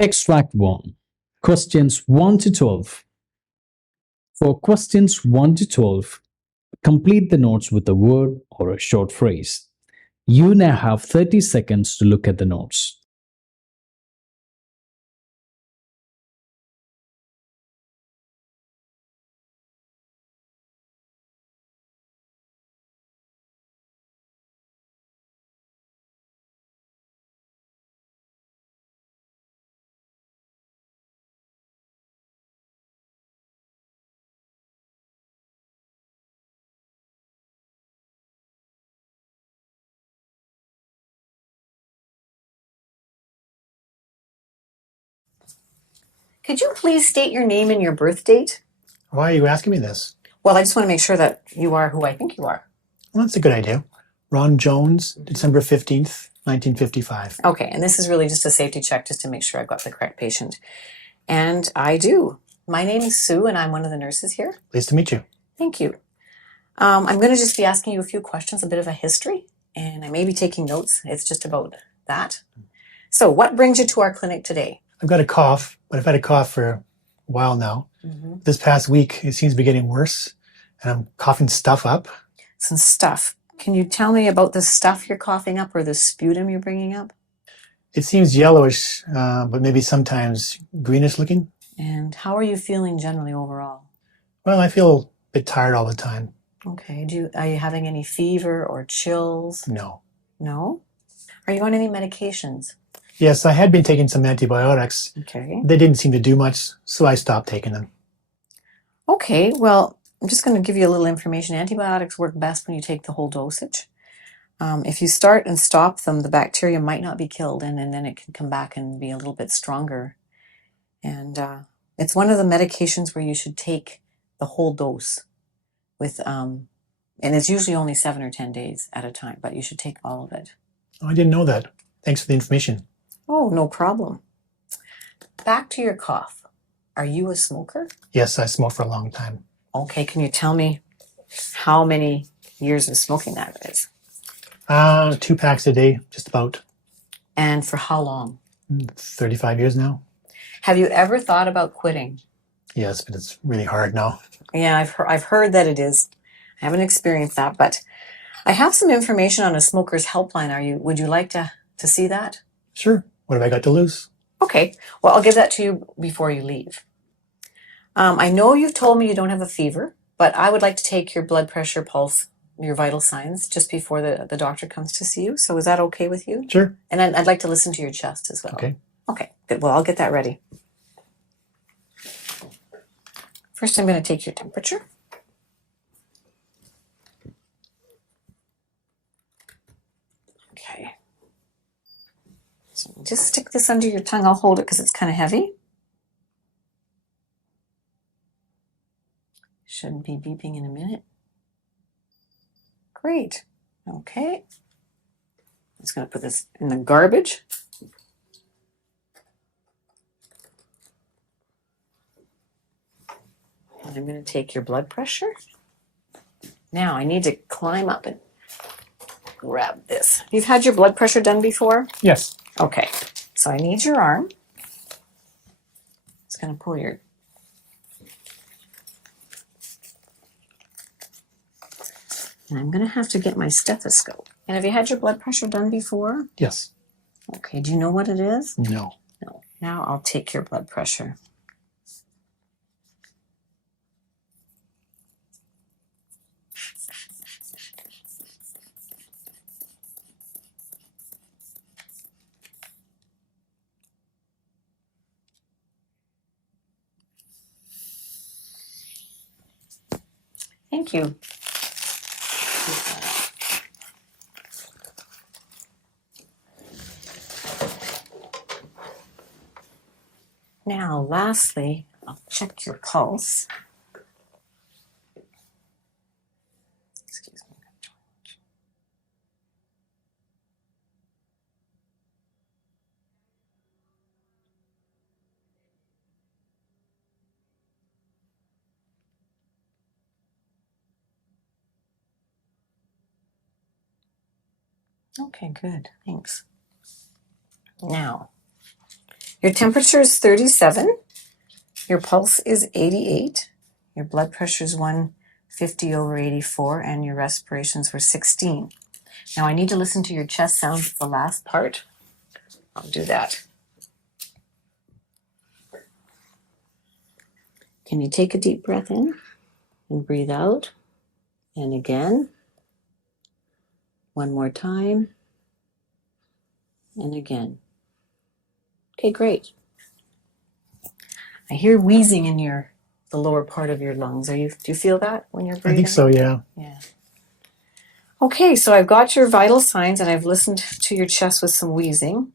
Extract 1. Questions 1 to 12. For questions 1 to 12, complete the notes with a word or a short phrase. You now have 30 seconds to look at the notes. Could you please state your name and your birth date? Why are you asking me this? Well, I just want to make sure that you are who I think you are. Well, that's a good idea. Ron Jones, December 15th, 1955. Okay, and this is really just a safety check just to make sure I've got the correct patient. And I do. My name is Sue, and I'm one of the nurses here. Pleased to meet you. Thank you. I'm going to just be asking you a few questions, a bit of a history, and I may be taking notes. It's just about that. So what brings you to our clinic today? I've got a cough, but I've had a cough for a while now. This past week, it seems to be getting worse, and I'm coughing stuff up. Some stuff. Can you tell me about the stuff you're coughing up or the sputum you're bringing up? It seems yellowish, but maybe sometimes greenish looking. And how are you feeling generally overall? Well, I feel a bit tired all the time. Okay. Are you having any fever or chills? No. No? Are you on any medications? Yes, I had been taking some antibiotics. Okay. They didn't seem to do much, so I stopped taking them. Okay, well, I'm just going to give you a little information. Antibiotics work best when you take the whole dosage. If you start and stop them, the bacteria might not be killed, and then it can come back and be a little bit stronger. And it's one of the medications where you should take the whole dose with, and it's usually only 7 or 10 days at a time, but you should take all of it. Oh, I didn't know that. Thanks for the information. Oh, no problem. Back to your cough. Are you a smoker? Yes, I smoked for a long time. Okay, can you tell me how many years of smoking that is? 2 packs a day, just about. And for how long? 35 years now. Have you ever thought about quitting? Yes, but it's really hard now. Yeah, I've heard that it is. I haven't experienced that, but I have some information on a smoker's helpline. Would you like to see that? Sure. What have I got to lose? Okay, well, I'll give that to you before you leave. I know you've told me you don't have a fever, but I would like to take your blood pressure, pulse, your vital signs just before the doctor comes to see you. So is that okay with you? Sure. And I'd like to listen to your chest as well. Okay. Okay, good. Well, I'll get that ready. First, I'm going to take your temperature. Okay. So just stick this under your tongue. I'll hold it because it's kind of heavy. Shouldn't be beeping in a minute. Great. Okay. I'm just going to put this in the garbage. And I'm going to take your blood pressure. Now I need to climb up and grab this. You've had your blood pressure done before? Yes. Okay. So I need your arm. Just going to pull your... And I'm going to have to get my stethoscope. And have you had your blood pressure done before? Yes. Okay. Do you know what it is? No. No. Now I'll take your blood pressure. Thank you. Now, lastly, I'll check your pulse. Excuse me. Okay, good. Thanks. Now, Your temperature is 37. Your pulse is 88. Your blood pressure is 150/84, and your respirations were 16. Now I need to listen to your chest sounds for the last part. I'll do that. Can you take a deep breath in and breathe out? And again. One more time. And again. Okay, great. I hear wheezing in the lower part of your lungs. Do you feel that when you're breathing? I think so, yeah. Yeah. Okay, so I've got your vital signs and I've listened to your chest with some wheezing.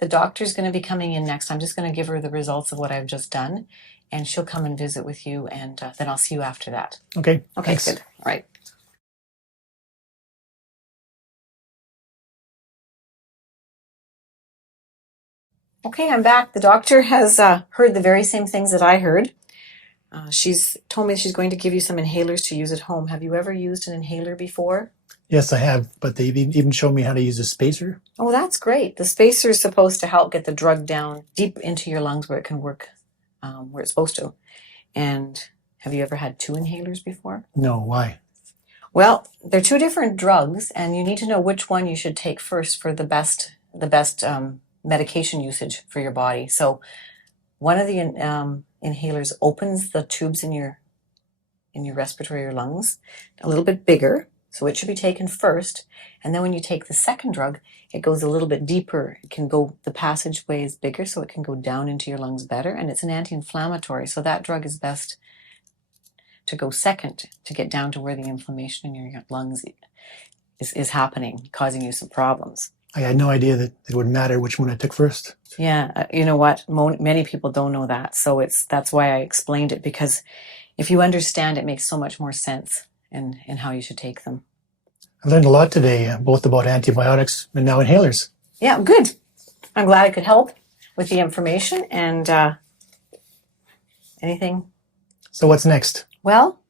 The doctor's going to be coming in next. I'm just going to give her the results of what I've just done, and she'll come and visit with you, and then I'll see you after that. Okay. Okay, Thanks. good. All right. Okay, I'm back. The doctor has heard the very same things that I heard. She's told me she's going to give you some inhalers to use at home. Have you ever used an inhaler before? Yes, I have, but they've even shown me how to use a spacer. Oh, that's great. The spacer is supposed to help get the drug down deep into your lungs where it can work where it's supposed to. And have you ever had 2 inhalers before? No, why? Well, they're 2 different drugs, and you need to know which one you should take first for the best medication usage for your body. So one of the inhalers opens the tubes in your respiratory lungs a little bit bigger, so it should be taken first. And then when you take the second drug, it goes a little bit deeper. The passageway is bigger, so it can go down into your lungs better. And it's an anti-inflammatory, so that drug is best to go second to get down to where the inflammation in your lungs is happening, causing you some problems. I had no idea that it would matter which one I took first. Yeah, you know what? Many people don't know that, so that's why I explained it, because if you understand, it makes so much more sense in how you should take them. I learned a lot today, both about antibiotics and now inhalers. Yeah, good. I'm glad I could help with the information. And anything? So what's next? Well,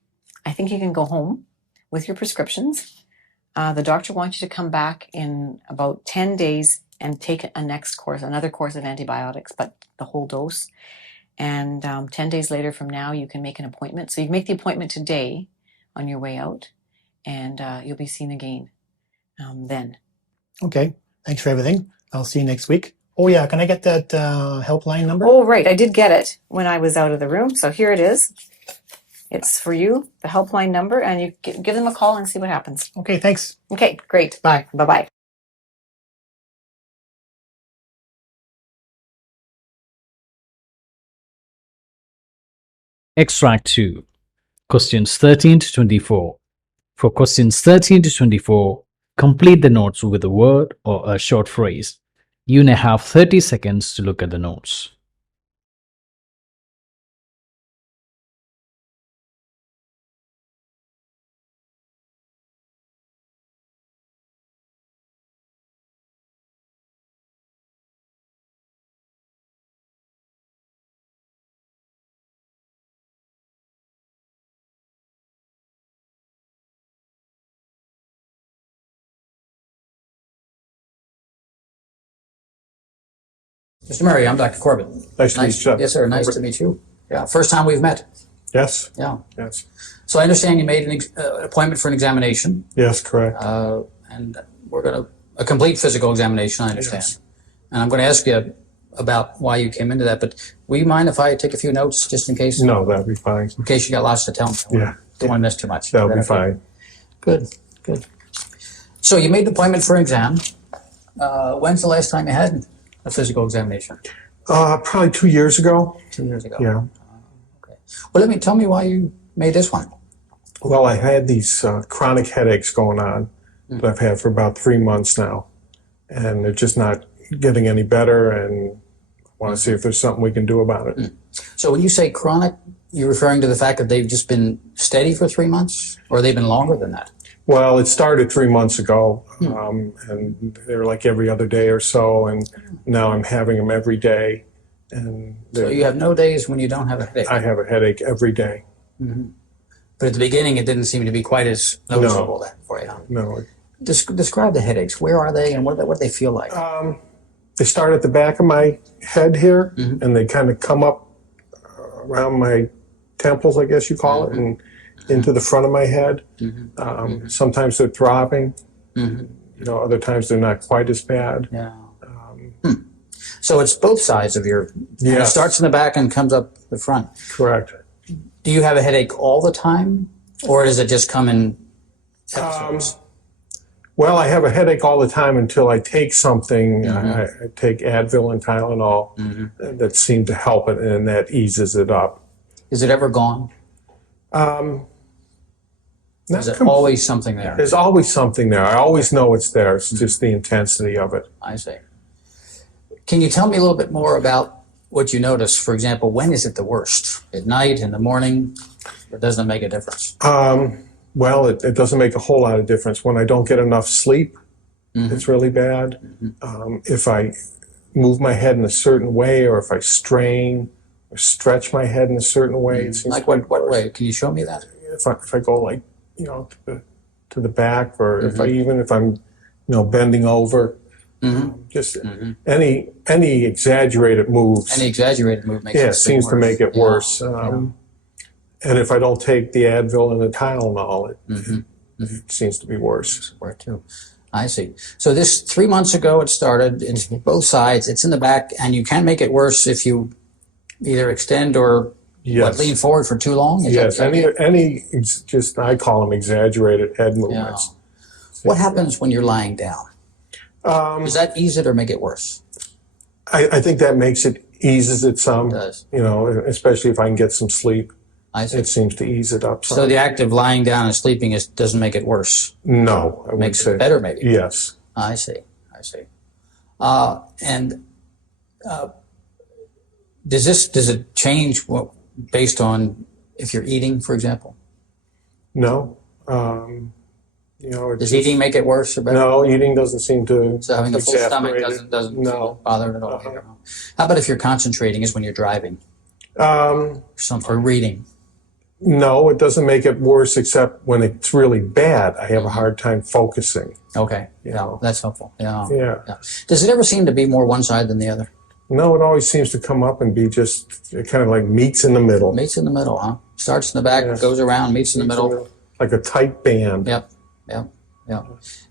I think you can go home with your prescriptions. The doctor wants you to come back in about 10 days and take another course of antibiotics, but the whole dose. And 10 days later from now, you can make an appointment. So you can make the appointment today on your way out, and you'll be seen again then. Okay. Thanks for everything. I'll see you next week. Oh, yeah. Can I get that helpline number? Oh, right. I did get it when I was out of the room. So here it is. It's for you, the helpline number, and you give them a call and see what happens. Okay. Thanks. Okay, great. Bye. Bye-bye. Extract 2. Questions 13 to 24. For questions 13 to 24, complete the notes with a word or a short phrase. You now have 30 seconds to look at the notes. Mr. Murray, I'm Dr. Corbett. Nice to meet you. Yes, sir. Nice to meet you. Yeah, first time we've met. Yes. Yeah. Yes. So I understand you made an appointment for an examination, Yes, correct. and we're going to a complete physical examination. I understand, Yes. and I'm going to ask you about why you came into that. But will you mind if I take a few notes just in case? No, that'd be fine. In case you got lots to tell me. Yeah. Don't want to miss too much. That'll Is be that okay? fine. Good. Good. So you made an appointment for an exam. When's the last time you had a physical examination? Probably 2 years ago. 2 years ago. Yeah. Okay. Well, tell me why you made this one. Well, I had these chronic headaches going on that I've had for about 3 months now, and they're just not getting any better, and I want to see if there's something we can do about it. So when you say chronic, you're referring to the fact that they've just been steady for 3 months, or they've been longer than that? Well, it started 3 months ago, and they're like every other day or so, and now I'm having them every day. And So you have no days when you don't have a headache. I have a headache every day. But at the beginning, it didn't seem to be quite as noticeable then for you. Huh? No, Describe the headaches. Where are they, and what do they feel like? they start at the back of my head here, and they kind of come up around my temples, I guess you call it, and into the front of my head. Sometimes they're throbbing. Other times they're not quite as bad. Yeah. So it's both sides of your. Yeah. It starts in the back and comes up the front. Correct. Do you have a headache all the time, or does it just come in episodes? Well, I have a headache all the time until I take something. I take Advil and Tylenol that seem to help it, and that eases it up. Is it ever gone? Is it always something there? There's always something there. I always know it's there. It's just the intensity of it. I see. Can you tell me a little bit more about what you notice? For example, when is it the worst? At night, in the morning? It doesn't make a difference. Well, it doesn't make a whole lot of difference. When I don't get enough sleep, it's really bad. If I move my head in a certain way, or if I strain or stretch my head in a certain way, it seems Like to be what worse. way? Can you show me that? If I go like, to the back, or if I'm bending over, just any exaggerated moves. Any exaggerated move makes it seems to make it worse. Yeah. And if I don't take the Advil and the Tylenol, it seems to be worse. Where to? I see. So this 3 months ago it started. It's both sides. It's in the back, and you can make it worse if you either extend or lean forward for too long. Yes. Just I call them exaggerated head movements. What happens when you're lying down? Does that ease it or make it worse? I think that eases it some. It does. Especially if I can get some sleep. I see. It seems to ease it up some. So the act of lying down and sleeping doesn't make it worse. No, I wouldn't Makes say it better, maybe. Yes. I see. Does it change based on if you're eating, for example? No. Does eating make it worse or better? No, eating doesn't seem to. So having a full stomach exasperate it. doesn't No. bother it at all. How about if you're concentrating? Is when you're driving or reading? No, it doesn't make it worse, except when it's really bad. I have a hard time focusing. Okay, yeah, that's helpful. Yeah. Yeah. Does it ever seem to be more one side than the other? No, it always seems to come up and be just kind of like meets in the middle. Meets in the middle, huh? Starts in the back, goes around, meets in the middle. Like a tight band. Yep.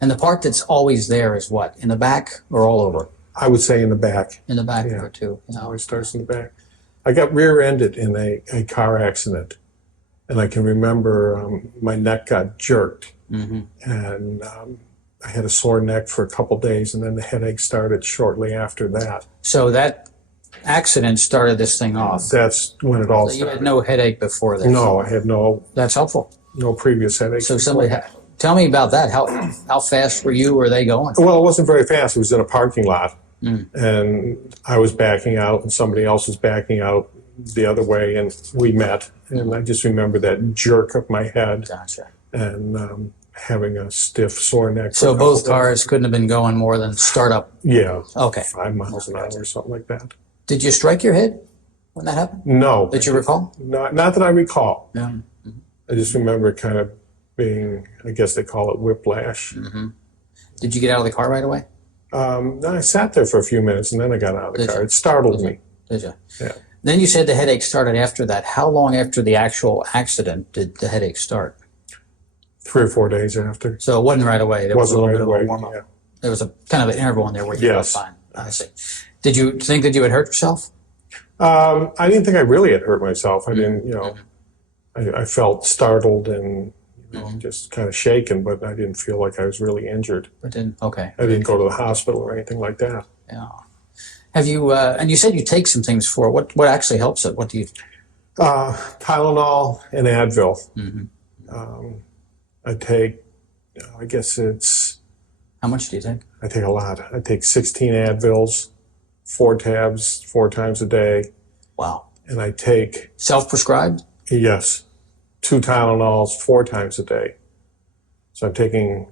And the part that's always there is what? In the back or all over? I would say in the back. In the back there too. It always starts in the back. I got rear-ended in a car accident. And I can remember my neck got jerked, and I had a sore neck for a couple days, and then the headache started shortly after that. So that accident started this thing off. That's when it all So you started. had no headache before this. No, I had no That's helpful. previous headaches. So tell me about that. How fast were you? Were they going? Well, it wasn't very fast. It was in a parking lot, and I was backing out, and somebody else was backing out the other way, and we met. And I just remember that jerk of my head. Gotcha. And having a stiff sore neck. So both cars couldn't have been going more than start up. Yeah. Okay. 5 miles an hour or something like that. Did you strike your head when that happened? No. Did you recall? Not that I recall. Yeah. I just remember it kind of being, I guess they call it whiplash. Did you get out of the car right away? I sat there for a few minutes and then I got out of the Did car. you? It startled me. Did you? Yeah. Then you said the headache started after that. How long after the actual accident did the headache start? 3 or 4 days after. So it wasn't right away. There was a Wasn't little right bit of away. a warm up. Yeah. There was a kind of an interval in there where you felt Yes. fine. I see. Did you think that you had hurt yourself? I didn't think I really had hurt myself. I didn't, I felt startled and just kind of shaken, but I didn't feel like I was really injured. But didn't. Okay. I didn't go to the hospital or anything like that. Yeah. Have you? And you said you take some things for it. What actually helps it? What do you? Tylenol and Advil. I take, I guess How much do you take? I take a lot. I take 16 Advils, 4 tabs, 4 times a day. Wow. And I take, Self-prescribed? yes, 2 Tylenols 4 times a day. So I'm taking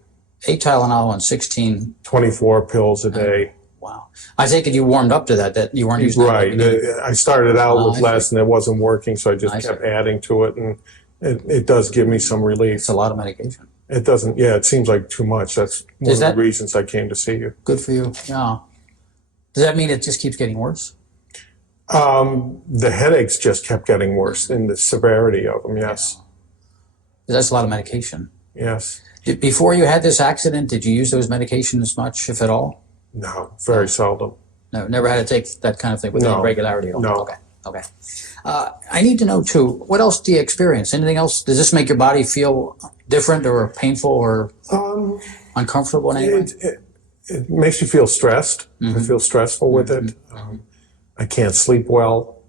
8 Tylenol and 16. 24 pills a day. Wow. I take it you warmed up to that you weren't using that Right. like you did. I started out Oh, with I less and it wasn't working, so I just I kept see. adding to it, and it does give me some relief. It's a lot of medication. It doesn't, it seems like too much. That's one of the reasons I came to see you. Good for you. Yeah. Does that mean it just keeps getting worse? The headaches just kept getting worse in the severity of them. Yes. That's a lot of medication. Yes. Before you had this accident, did you use those medications much, if at all? No, very seldom. No, never had to take that kind of thing with any regularity at all? No. Okay. Okay. I need to know, too, what else do you experience? Anything else? Does this make your body feel different or painful or uncomfortable in any way? It makes you feel stressed. I feel stressful with it. I can't sleep well.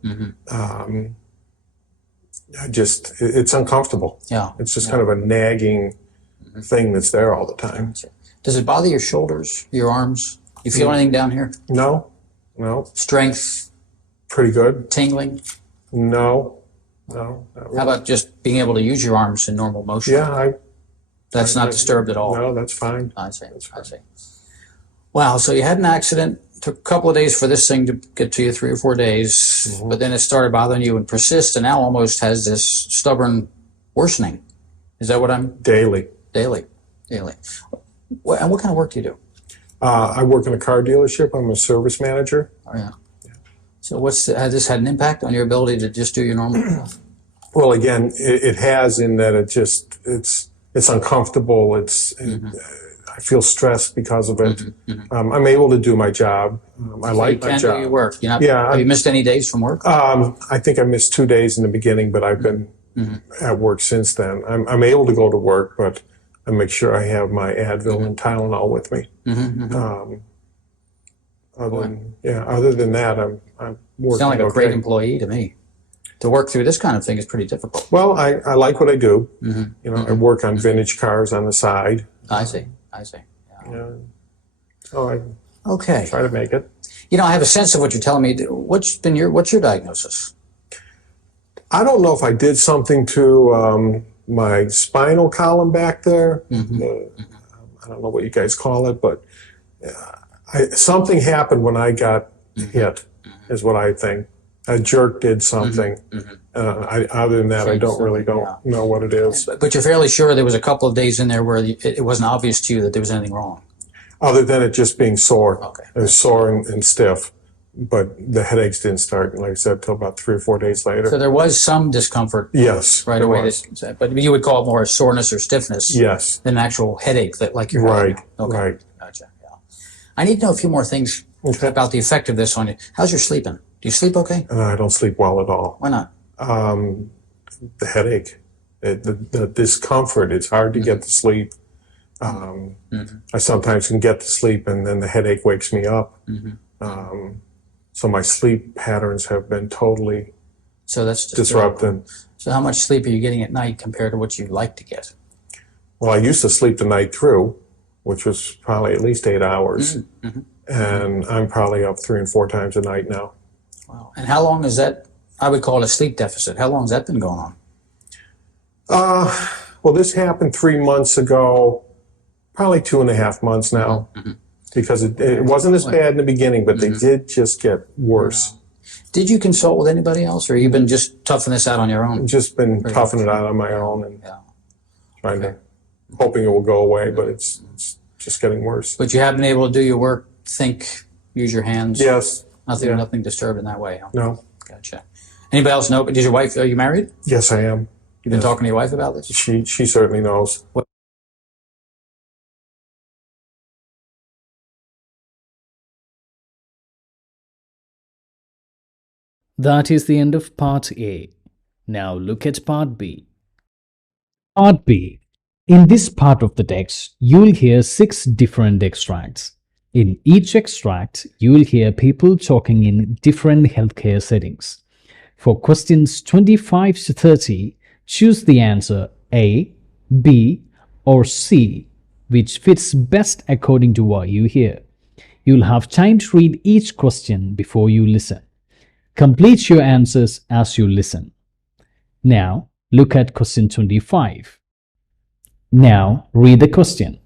It's uncomfortable. Yeah. It's just kind of a nagging thing that's there all the time. Does it bother your shoulders, your arms? You feel anything down here? No. Strength, Pretty good. tingling? No. How about just being able to use your arms in normal motion? Yeah, That's not disturbed at all? No, that's fine. I see. I see. Wow, so you had an accident. Took a couple of days for this thing to get to you, 3 or 4 days, but then it started bothering you and persist, and now almost has this stubborn worsening. Is that what I'm? Daily. Daily. And what kind of work do you do? I work in a car dealership. I'm a service manager. Oh, yeah. So has this had an impact on your ability to just do your normal stuff? Well, again, it has in that it's uncomfortable. I feel stressed because of it. I'm able to do my job. I like my You job. can do your work. Yeah. Have you missed any days from work? I think I missed 2 days in the beginning, but I've been at work since then. I'm able to go to work, but I make sure I have my Advil and Tylenol with me. Other than that, I'm You working sound like a okay. great employee to me. To work through this kind of thing is pretty difficult. Well, I like what I do. I work on vintage cars on the side. I see. Yeah. So I Okay. try to make it. I have a sense of what you're telling me. What's your diagnosis? I don't know if I did something to my spinal column back there. I don't know what you guys call it, but something happened when I got hit, is what I think. A jerk did something. Other than that, I don't know what it is. But you're fairly sure there was a couple of days in there where it wasn't obvious to you that there was anything wrong. Other than it just being sore. Okay. It was sore and stiff. But the headaches didn't start, like I said, till about 3 or 4 days later. So there was some discomfort. Yes. Right there away. was. But you would call it more a soreness or stiffness Yes. than an actual headache like you're having. Right. Okay. Right. Gotcha. Yeah. I need to know a few more things about the effect of this on you. How's your sleeping? Do you sleep okay? I don't sleep well at all. Why not? The headache, the discomfort, it's hard to get to sleep. I sometimes can get to sleep and then the headache wakes me up. So my sleep patterns have been totally disrupted. So how much sleep are you getting at night compared to what you'd like to get? Well, I used to sleep the night through, which was probably at least 8 hours. And I'm probably up 3 and 4 times a night now. Wow. And how long is that? I would call it a sleep deficit. How long has that been going on? Well, this happened 3 months ago, probably 2.5 months now. Because it wasn't as bad in the beginning, but they did just get worse. Did you consult with anybody else, or you've been just toughing this out on your own? Just been toughing it out on my own and trying to, hoping it will go away, but it's just getting worse. But you have been able to do your work, think, use your hands? Yes. Nothing disturbed in that way? Huh? No. Gotcha. Anybody else know? Does your wife, are you married? Yes, I am. You've been talking to your wife about this? She certainly knows. That is the end of part A. Now look at part B. Part B. In this part of the text, you'll hear 6 different extracts. In each extract, you'll hear people talking in different healthcare settings. For questions 25 to 30, choose the answer A, B, or C, which fits best according to what you hear. You'll have time to read each question before you listen. Complete your answers as you listen. Now, look at question 25. Now, read the question.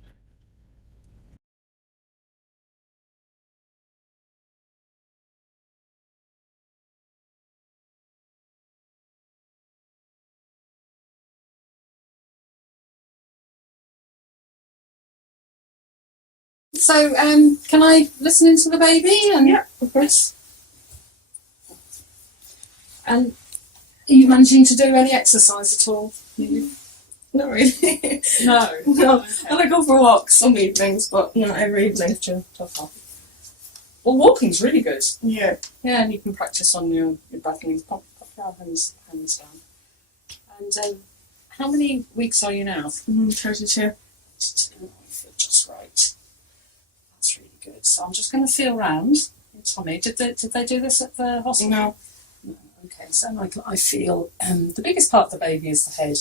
So, can I listen into the baby? And Yeah, of course. And are you managing to do any exercise at all? Not really. No. No. I go for walks some evenings, but not every evening. Well, walking's really good. Yeah. Yeah, and you can practice on your breathing. Pop your hands down. And how many weeks are you now? 32. Just right. That's really good. So I'm just going to feel around. Tommy, did they do this at the hospital? No. No. Okay, so I feel the biggest part of the baby is the head.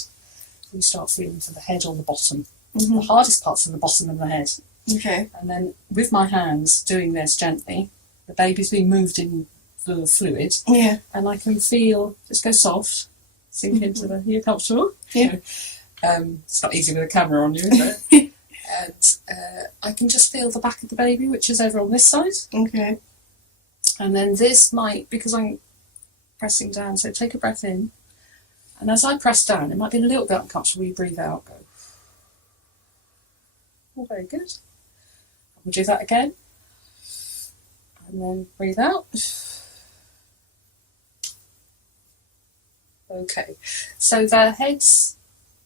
You start feeling for the head or the bottom. Mm-hmm. The hardest part's in the bottom of the head. Okay. And then with my hands doing this gently, the baby's being moved in the fluid, Yeah. and I can feel just go soft, sink into the. Are you comfortable? Yeah. It's not easy with a camera on you, is it? And I can just feel the back of the baby, which is over on this side, Okay. and then this might, because I'm pressing down. So take a breath in, and as I press down, it might be a little bit uncomfortable. You breathe out, go. Oh, very good. We'll do that again. And then breathe out. Okay. So the head's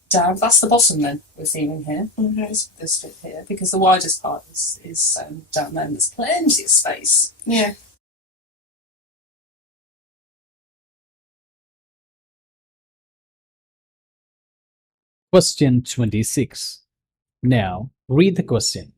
down. That's the bottom then we're feeling here. Okay. This bit here. Because the widest part is down there and there's plenty of space. Yeah. Question 26. Now, read the question.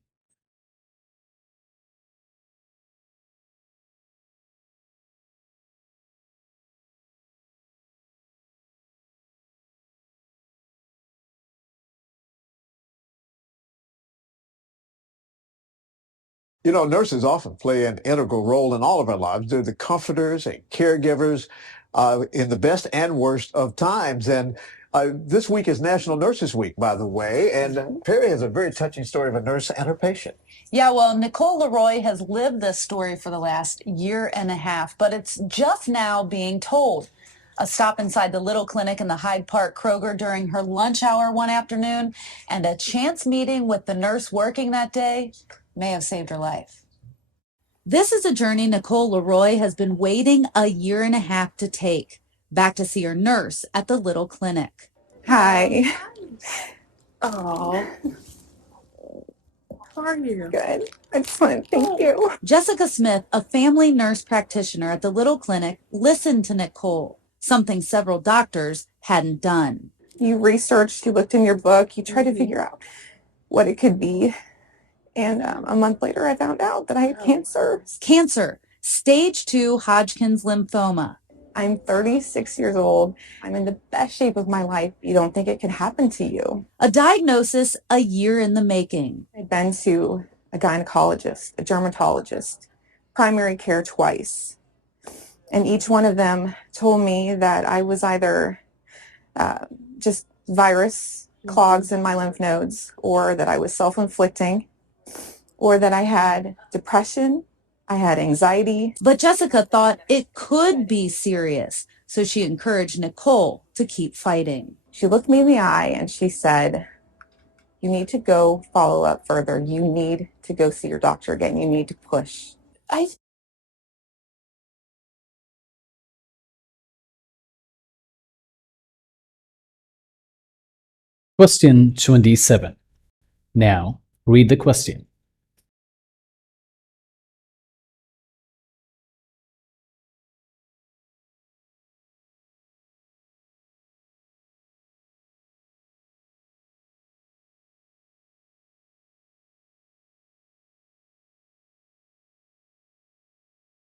You know, nurses often play an integral role in all of our lives. They're the comforters and caregivers in the best and worst of times. And this week is National Nurses Week, by the way. And Perry has a very touching story of a nurse and her patient. Yeah, well, Nicole Leroy has lived this story for the last year and a half, but it's just now being told. A stop inside the Little Clinic in the Hyde Park Kroger during her lunch hour one afternoon and a chance meeting with the nurse working that day may have saved her life. This is a journey Nicole Leroy has been waiting a year and a half to take, back to see her nurse at the Little Clinic. Hi. Oh. How are you? Good. I just want to thank you. Jessica Smith, a family nurse practitioner at the Little Clinic, listened to Nicole, something several doctors hadn't done. You researched, you looked in your book, you tried to figure out what it could be. And a month later, I found out that I had cancer. Cancer, stage 2 Hodgkin's lymphoma. I'm 36 years old. I'm in the best shape of my life. You don't think it could happen to you. A diagnosis a year in the making. I'd been to a gynecologist, a dermatologist, primary care twice. And each one of them told me that I was either just virus clogs in my lymph nodes, or that I was self-inflicting, or that I had depression, I had anxiety. But Jessica thought it could be serious, so she encouraged Nicole to keep fighting. She looked me in the eye and she said, you need to go follow up further. You need to go see your doctor again. You need to push. Question 27. Now, read the question.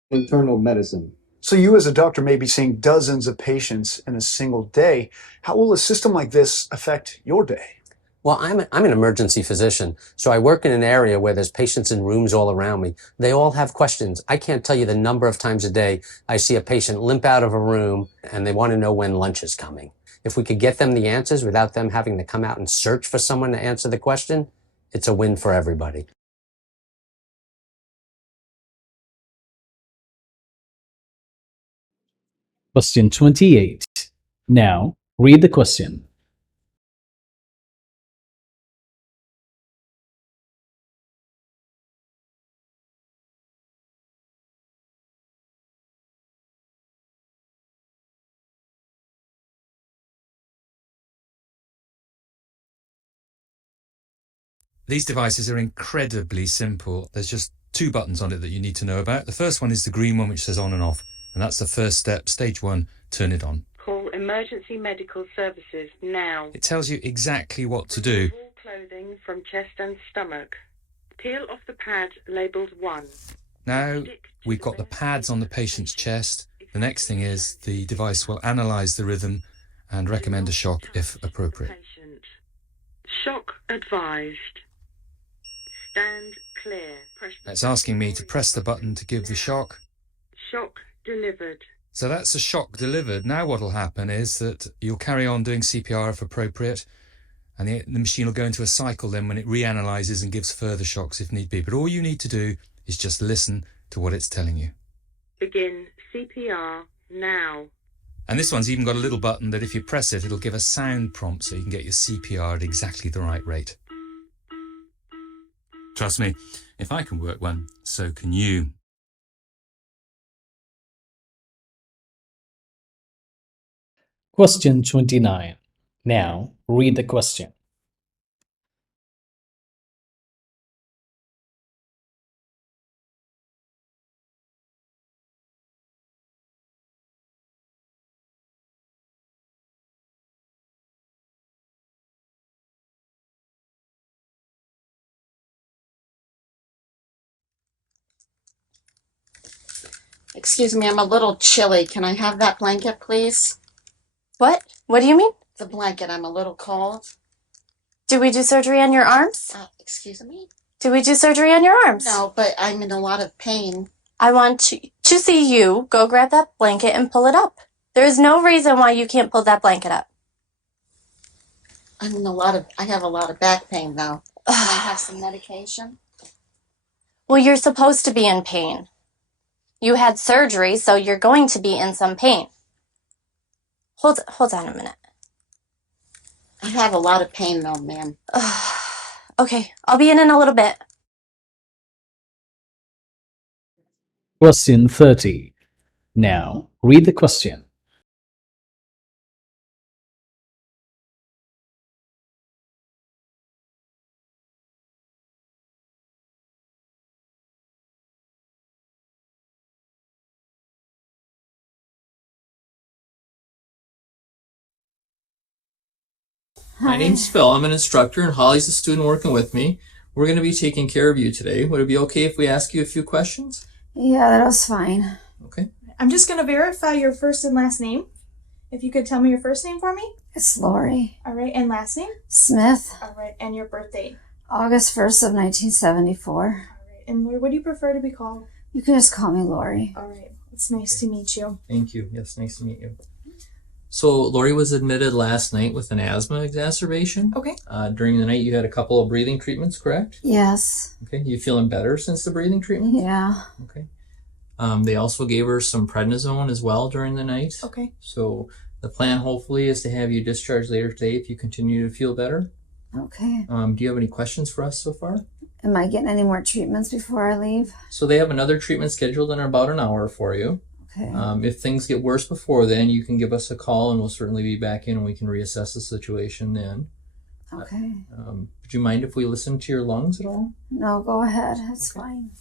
Internal medicine. So you as a doctor may be seeing dozens of patients in a single day. How will a system like this affect your day? Well, I'm an emergency physician, so I work in an area where there's patients in rooms all around me. They all have questions. I can't tell you the number of times a day I see a patient limp out of a room and they want to know when lunch is coming. If we could get them the answers without them having to come out and search for someone to answer the question, it's a win for everybody. Question 28. Now, read the question. These devices are incredibly simple. There's just 2 buttons on it that you need to know about. The first one is the green one, which says on and off. And that's the first step. Stage 1, turn it on. Call emergency medical services now. It tells you exactly what to do. Remove all clothing from chest and stomach. Peel off the pad labelled 1. Now we've got the pads on the patient's chest. The next thing is the device will analyse the rhythm and recommend a shock if appropriate. Shock advised. Stand clear. It's asking me to press the button to give the shock. Shock delivered. So that's a shock delivered. Now what will happen is that you'll carry on doing CPR if appropriate, and the machine will go into a cycle then when it reanalyses and gives further shocks if need be. But all you need to do is just listen to what it's telling you. Begin CPR now. And this one's even got a little button that if you press it, it'll give a sound prompt so you can get your CPR at exactly the right rate. Trust me, if I can work one, so can you. Question 29. Now, read the question. Excuse me, I'm a little chilly. Can I have that blanket, please? What? What do you mean? The blanket, I'm a little cold. Did we do surgery on your arms? Excuse me? Did we do surgery on your arms? No, but I'm in a lot of pain. I want to see you go grab that blanket and pull it up. There is no reason why you can't pull that blanket up. I have a lot of back pain, though. Can I have some medication? Well, you're supposed to be in pain. You had surgery, so you're going to be in some pain. Hold on a minute. I have a lot of pain, though, ma'am. Okay, I'll be in a little bit. Question 30. Now, read the question. My name's Phil. I'm an instructor and Holly's a student working with me. We're going to be taking care of you today. Would it be okay if we ask you a few questions? Yeah, that was fine. Okay. I'm just going to verify your first and last name. If you could tell me your first name for me. It's Lori. All right, and last name? Smith. All right, and your birthday? August 1st of 1974. All right, and Lori, what do you prefer to be called? You can just call me Lori. All right, it's nice to meet you. Thank you. Yes, nice to meet you. So Lori was admitted last night with an asthma exacerbation. Okay. During the night you had a couple of breathing treatments, correct? Yes. Okay. You feeling better since the breathing treatment? Yeah. Okay. They also gave her some prednisone as well during the night. Okay. So the plan hopefully is to have you discharged later today if you continue to feel better. Okay. Do you have any questions for us so far? Am I getting any more treatments before I leave? So they have another treatment scheduled in about an hour for you. Okay. If things get worse before then, you can give us a call and we'll certainly be back in and we can reassess the situation then. Okay. Would you mind if we listen to your lungs at all? No, go ahead. It's fine.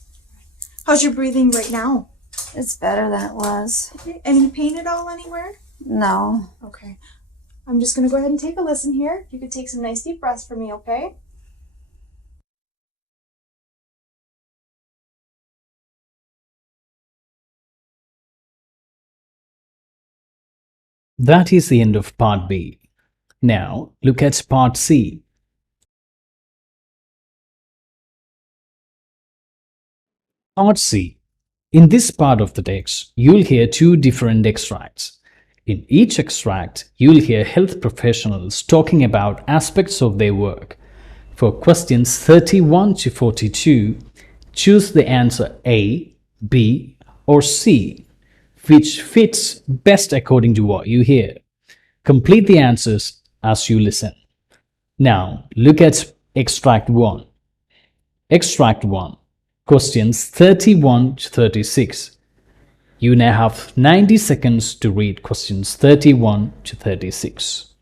How's your breathing right now? It's better than it was. Okay. Any pain at all anywhere? No. Okay. I'm just going to go ahead and take a listen here. You could take some nice deep breaths for me, okay? That is the end of part B. Now, look at part C. Part C. In this part of the text, you'll hear 2 different extracts. In each extract, you'll hear health professionals talking about aspects of their work. For questions 31 to 42, choose the answer A, B, or C, which fits best according to what you hear. Complete the answers as you listen. Now, look at Extract 1. Extract 1. Questions 31 to 36. You now have 90 seconds to read questions 31 to 36.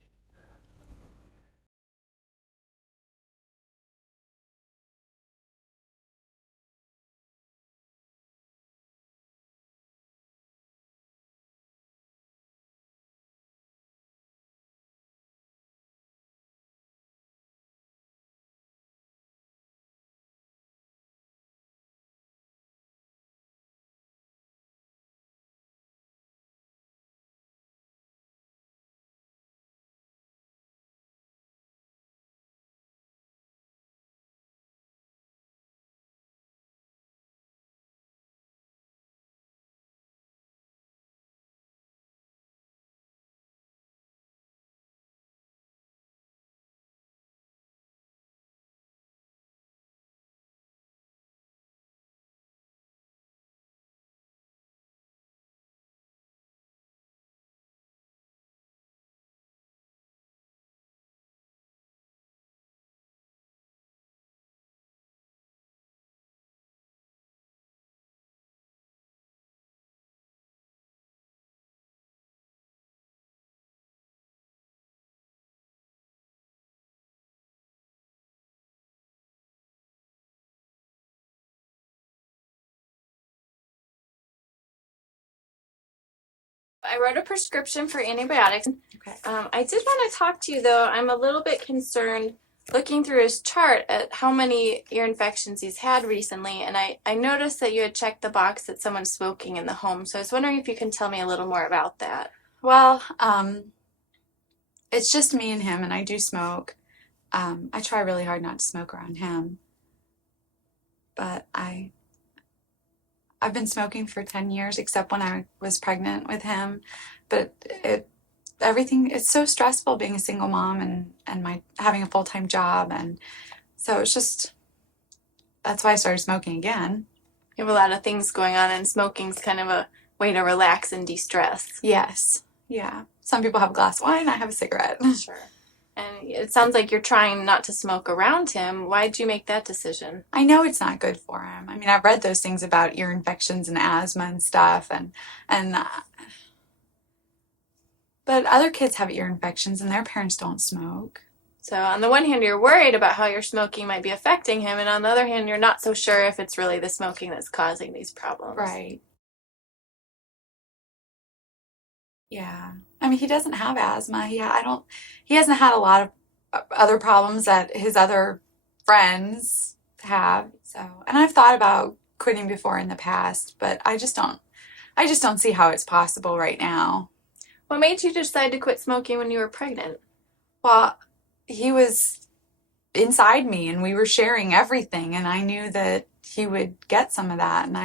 I wrote a prescription for antibiotics. Okay. I did want to talk to you, though. I'm a little bit concerned looking through his chart at how many ear infections he's had recently, and I noticed that you had checked the box that someone's smoking in the home, so I was wondering if you can tell me a little more about that. Well, it's just me and him, and I do smoke. I try really hard not to smoke around him, but I've been smoking for 10 years, except when I was pregnant with him. But it's so stressful being a single mom and having a full-time job. And so that's why I started smoking again. You have a lot of things going on, and smoking's kind of a way to relax and de-stress. Yes. Yeah. Some people have a glass of wine, I have a cigarette. Sure. And it sounds like you're trying not to smoke around him. Why'd you make that decision? I know it's not good for him. I mean, I've read those things about ear infections and asthma and stuff, but other kids have ear infections and their parents don't smoke. So on the one hand, you're worried about how your smoking might be affecting him, and on the other hand, you're not so sure if it's really the smoking that's causing these problems. Right. Yeah. I mean, he doesn't have asthma. He hasn't had a lot of other problems that his other friends have. So, and I've thought about quitting before in the past, but I just don't see how it's possible right now. What made you decide to quit smoking when you were pregnant? Well, he was inside me and we were sharing everything, and I knew that he would get some of that, and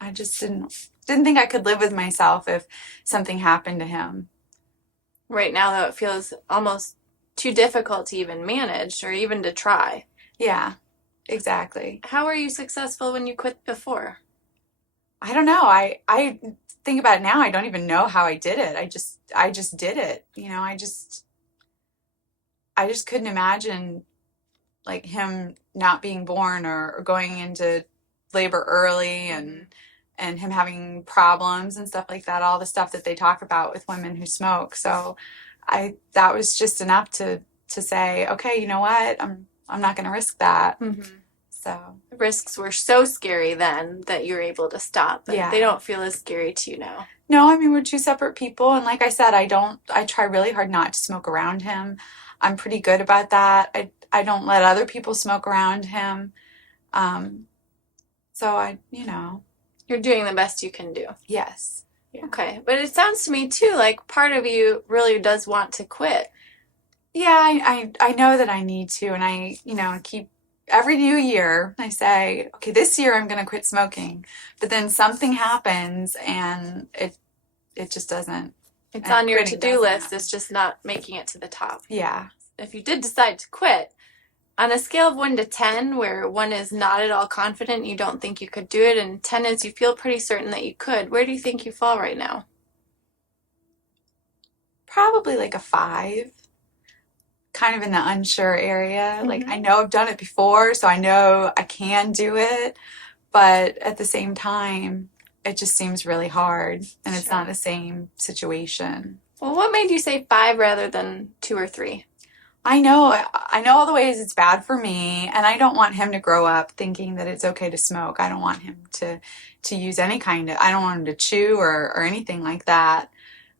I just didn't think I could live with myself if something happened to him. Right now, though, it feels almost too difficult to even manage or even to try. Yeah, exactly. How were you successful when you quit before? I don't know. I think about it now. I don't even know how I did it. I just did it. You know, I just couldn't imagine like him not being born or going into labor early and him having problems and stuff like that, all the stuff that they talk about with women who smoke. So that was just enough to say, okay, you know what? I'm not going to risk that. Mm-hmm. So the risks were so scary then that you were able to stop, but they don't feel as scary to you now. No, I mean, we're two separate people. And like I said, I try really hard not to smoke around him. I'm pretty good about that. I don't let other people smoke around him. So you're doing the best you can do. Yes. Yeah. Okay. But it sounds to me too like part of you really does want to quit. Yeah, I know that I need to, and I keep every new year I say, okay, this year I'm going to quit smoking, but then something happens and it just doesn't. It's on your to-do list. It's just not making it to the top. Yeah. If you did decide to quit, on a scale of 1 to 10, where 1 is not at all confident, you don't think you could do it, and 10 is you feel pretty certain that you could, where do you think you fall right now? Probably like a 5. Kind of in the unsure area. Mm-hmm. Like I know I've done it before, so I know I can do it, but at the same time, it just seems really hard, and it's not the same situation. Well, what made you say 5 rather than 2 or 3? I know all the ways it's bad for me, and I don't want him to grow up thinking that it's okay to smoke. I don't want him to use any kind of, I don't want him to chew or anything like that.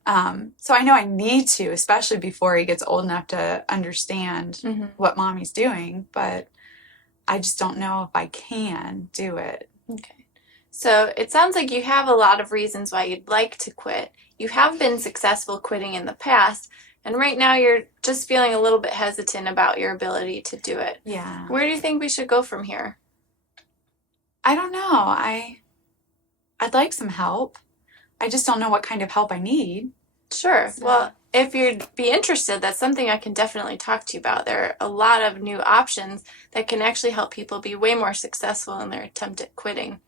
So I know I need to, especially before he gets old enough to understand what mommy's doing, but I just don't know if I can do it. Okay. So it sounds like you have a lot of reasons why you'd like to quit. You have been successful quitting in the past, and right now you're just feeling a little bit hesitant about your ability to do it. Yeah. Where do you think we should go from here? I don't know. I'd like some help. I just don't know what kind of help I need. Sure. Well, if you'd be interested, that's something I can definitely talk to you about. There are a lot of new options that can actually help people be way more successful in their attempt at quitting.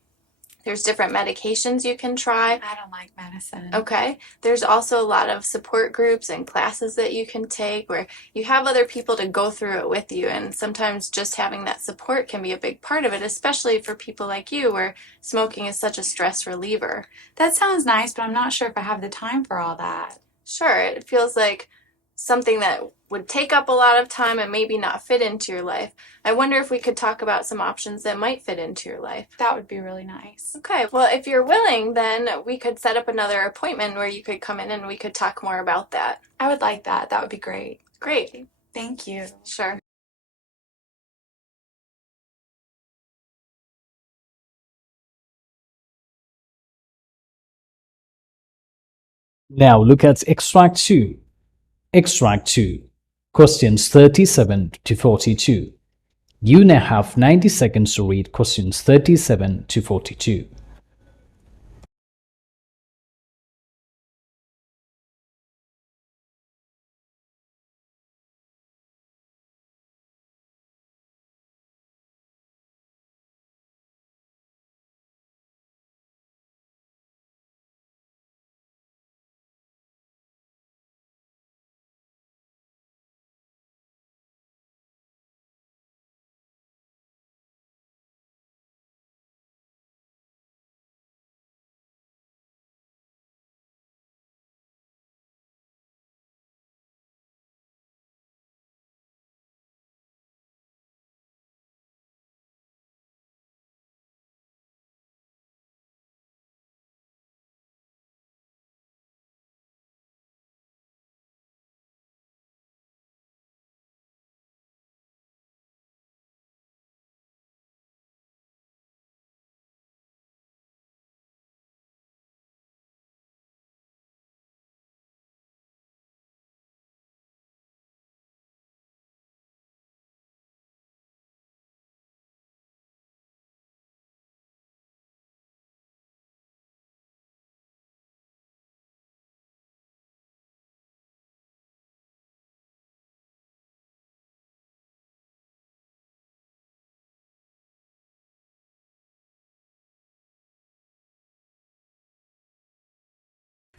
There's different medications you can try. I don't like medicine. Okay. There's also a lot of support groups and classes that you can take where you have other people to go through it with you. And sometimes just having that support can be a big part of it, especially for people like you where smoking is such a stress reliever. That sounds nice, but I'm not sure if I have the time for all that. Sure. It feels like something that would take up a lot of time and maybe not fit into your life. I wonder if we could talk about some options that might fit into your life. That would be really nice. Okay, well, if you're willing, then we could set up another appointment where you could come in and we could talk more about that. I would like that. That would be great. Great. Thank you. Sure. Now look at extract 2. Extract 2. Questions 37 to 42. You now have 90 seconds to read questions 37 to 42.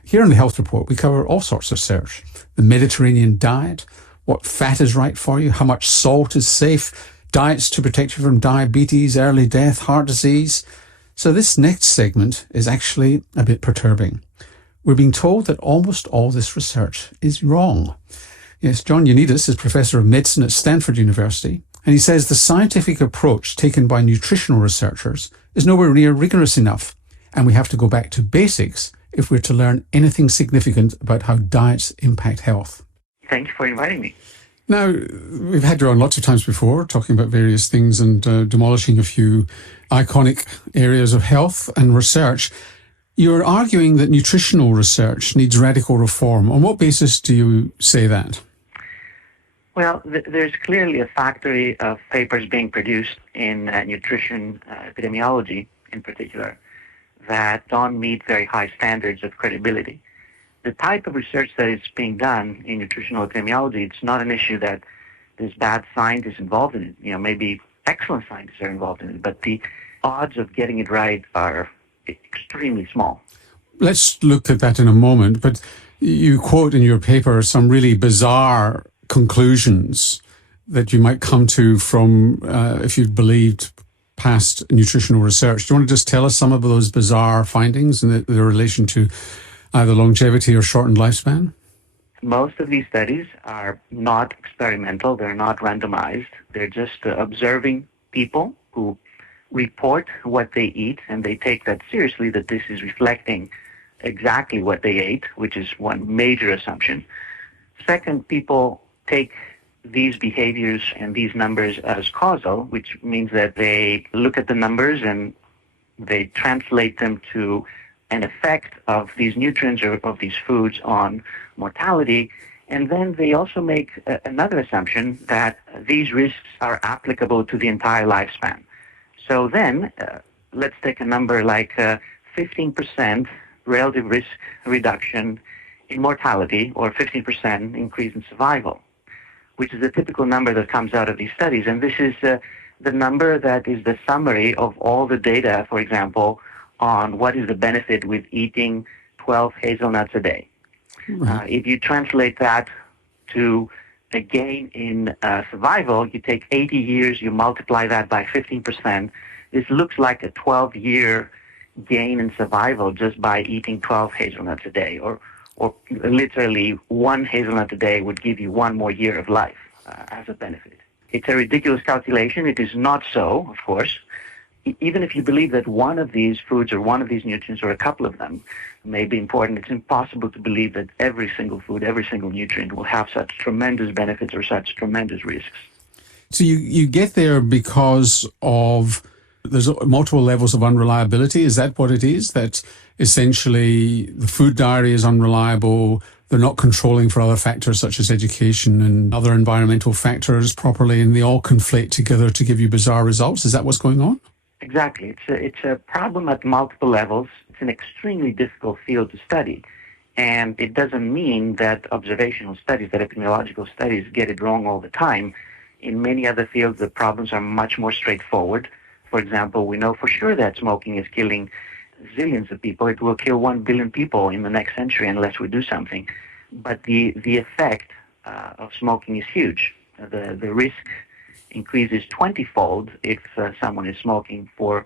Here in the health report, we cover all sorts of research. The Mediterranean diet, what fat is right for you, how much salt is safe, diets to protect you from diabetes, early death, heart disease. So this next segment is actually a bit perturbing. We're being told that almost all this research is wrong. Yes, John Ioannidis is Professor of Medicine at Stanford University, and he says the scientific approach taken by nutritional researchers is nowhere near rigorous enough, and we have to go back to basics if we're to learn anything significant about how diets impact health. Thank you for inviting me. Now, we've had you on lots of times before, talking about various things and demolishing a few iconic areas of health and research. You're arguing that nutritional research needs radical reform. On what basis do you say that? Well, there's clearly a factory of papers being produced in nutrition epidemiology in particular that don't meet very high standards of credibility. The type of research that is being done in nutritional epidemiology, it's not an issue that there's bad scientists involved in it. You know, maybe excellent scientists are involved in it, but the odds of getting it right are extremely small. Let's look at that in a moment, but you quote in your paper some really bizarre conclusions that you might come to from if you'd believed past nutritional research. Do you want to just tell us some of those bizarre findings in their relation to either longevity or shortened lifespan? Most of these studies are not experimental. They're not randomized. They're just observing people who report what they eat, and they take that seriously, that this is reflecting exactly what they ate, which is one major assumption. Second, people take these behaviors and these numbers as causal, which means that they look at the numbers and they translate them to an effect of these nutrients or of these foods on mortality. And then they also make another assumption that these risks are applicable to the entire lifespan. So then, let's take a number like 15% relative risk reduction in mortality or 15% increase in survival, which is the typical number that comes out of these studies. And this is the number that is the summary of all the data, for example, on what is the benefit with eating 12 hazelnuts a day. If you translate that to a gain in survival, you take 80 years, you multiply that by 15%. This looks like a 12-year gain in survival just by eating 12 hazelnuts a day. Or or literally one hazelnut a day would give you one more year of life as a benefit. It's a ridiculous calculation. It is not so, of course. Even if you believe that one of these foods or one of these nutrients or a couple of them may be important, it's impossible to believe that every single food, every single nutrient will have such tremendous benefits or such tremendous risks. So you get there because of there's multiple levels of unreliability. Is that what it is? That essentially the food diary is unreliable, they're not controlling for other factors such as education and other environmental factors properly, and they all conflate together to give you bizarre results? Is that what's going on? Exactly. It's a problem at multiple levels. It's an extremely difficult field to study. And it doesn't mean that observational studies, that epidemiological studies get it wrong all the time. In many other fields, the problems are much more straightforward. For example, we know for sure that smoking is killing zillions of people. It will kill 1 billion people in the next century unless we do something. But the effect of smoking is huge. The risk increases 20-fold if someone is smoking for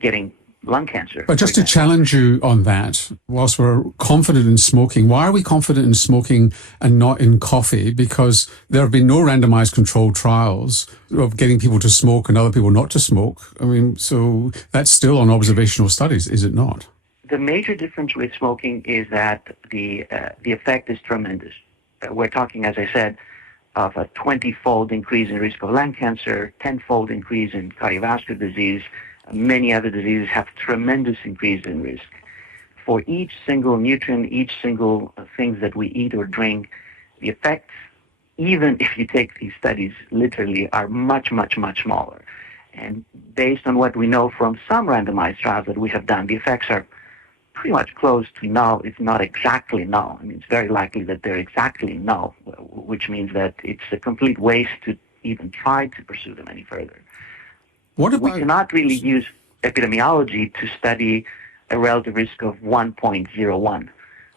getting lung cancer. But just to challenge you on that, whilst we're confident in smoking, why are we confident in smoking and not in coffee? Because there have been no randomized controlled trials of getting people to smoke and other people not to smoke. I mean, so that's still on observational studies, is it not? The major difference with smoking is that the effect is tremendous. We're talking, as I said, of a 20-fold increase in risk of lung cancer, 10-fold increase in cardiovascular disease. Many other diseases have tremendous increase in risk. For each single nutrient, each single thing that we eat or drink, the effects, even if you take these studies literally, are much, much, much smaller. And based on what we know from some randomized trials that we have done, the effects are pretty much close to null, if not exactly null. I mean, it's very likely that they're exactly null, which means that it's a complete waste to even try to pursue them any further. What about... We cannot really use epidemiology to study a relative risk of 1.01.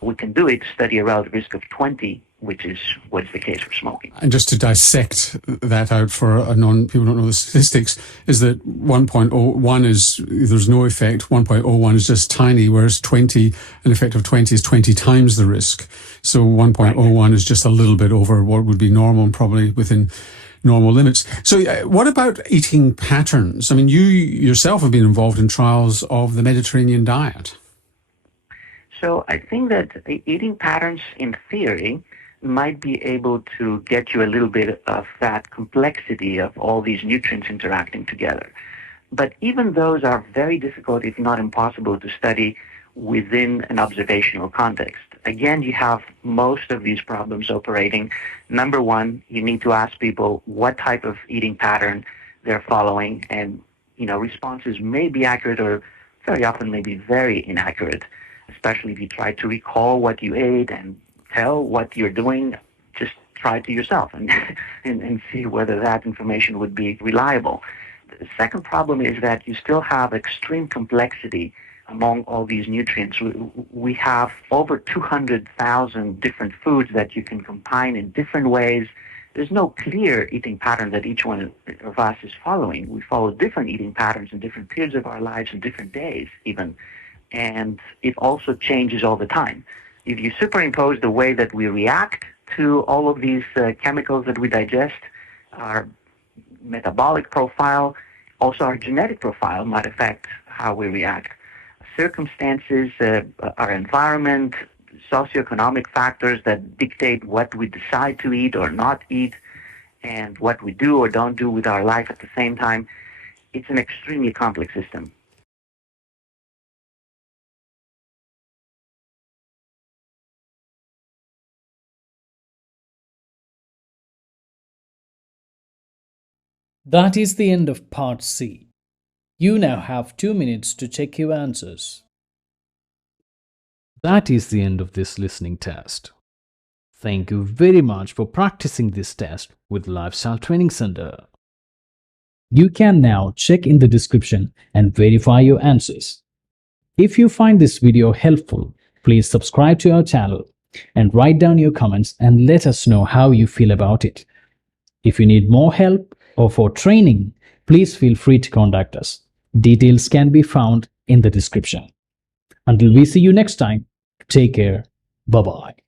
We can do it to study a relative risk of 20, which is what's the case for smoking. And just to dissect that out for people who don't know the statistics, is that 1.01 is, there's no effect, 1.01 is just tiny, whereas 20, an effect of 20 is 20 times the risk. So 1.01 is just a little bit over what would be normal and probably within normal limits. So what about eating patterns? I mean, you yourself have been involved in trials of the Mediterranean diet. So I think that eating patterns, in theory, might be able to get you a little bit of that complexity of all these nutrients interacting together. But even those are very difficult, if not impossible, to study within an observational context. Again, you have most of these problems operating. Number one, you need to ask people what type of eating pattern they're following, and responses may be accurate or very often may be very inaccurate, especially if you try to recall what you ate and tell what you're doing. Just try it to yourself and see whether that information would be reliable. The second problem is that you still have extreme complexity among all these nutrients. We have over 200,000 different foods that you can combine in different ways. There's no clear eating pattern that each one of us is following. We follow different eating patterns in different periods of our lives and different days even. And it also changes all the time. If you superimpose the way that we react to all of these chemicals that we digest, our metabolic profile, also our genetic profile might affect how we react. Circumstances, our environment, socioeconomic factors that dictate what we decide to eat or not eat, and what we do or don't do with our life at the same time. It's an extremely complex system. That is the end of part C. You now have 2 minutes to check your answers. That is the end of this listening test. Thank you very much for practicing this test with Lifestyle Training Center. You can now check in the description and verify your answers. If you find this video helpful, please subscribe to our channel and write down your comments and let us know how you feel about it. If you need more help or for training, please feel free to contact us. Details can be found in the description. Until we see you next time, take care. Bye-bye.